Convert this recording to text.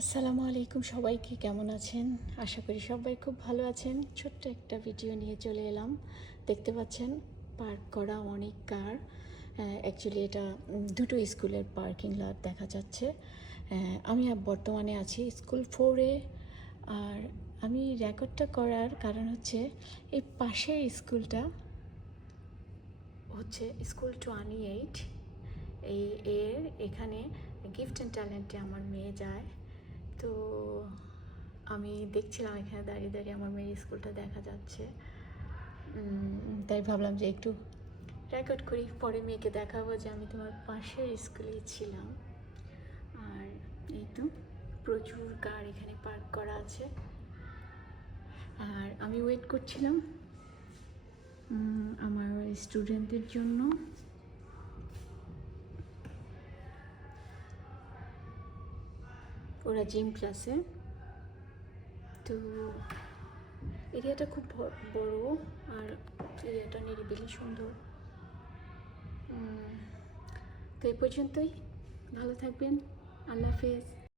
আসসালামু আলাইকুম, সবাইকে কেমন আছেন? আশা করি সবাই খুব ভালো আছেন। ছোট্ট একটা ভিডিও নিয়ে চলে এলাম। দেখতে পাচ্ছেন পার্ক করা অনেক কার। অ্যাকচুয়ালি এটা দুটো স্কুলের পার্কিং লট দেখা যাচ্ছে। আমি বর্তমানে আছি স্কুল 4-এ। আর আমি রেকর্ডটা করার কারণ হচ্ছে এই পাশের স্কুলটা হচ্ছে স্কুল 28। এখানে গিফট অ্যান্ড ট্যালেন্টে আমার মেয়ে যায়। তো আমি দেখছিলাম এখানে দাঁড়িয়ে দাঁড়িয়ে আমার মেয়ের স্কুলটা দেখা যাচ্ছে। তাই ভাবলাম যে একটু রেকর্ড করি, পরে মেয়েকে দেখাবো যে আমি তোমার পাশের স্কুলেই ছিলাম। আর এই তো প্রচুর কার এখানে পার্ক করা আছে। আর আমি ওয়েট করছিলাম আমার স্টুডেন্টদের জন্য। ওরা জিম ক্লাসে। তো এরিয়াটা খুব বড় আর এরিয়াটা নিরিবিলি সুন্দর। তো এই পর্যন্তই, ভালো থাকবেন, আল্লাহ হাফেজ।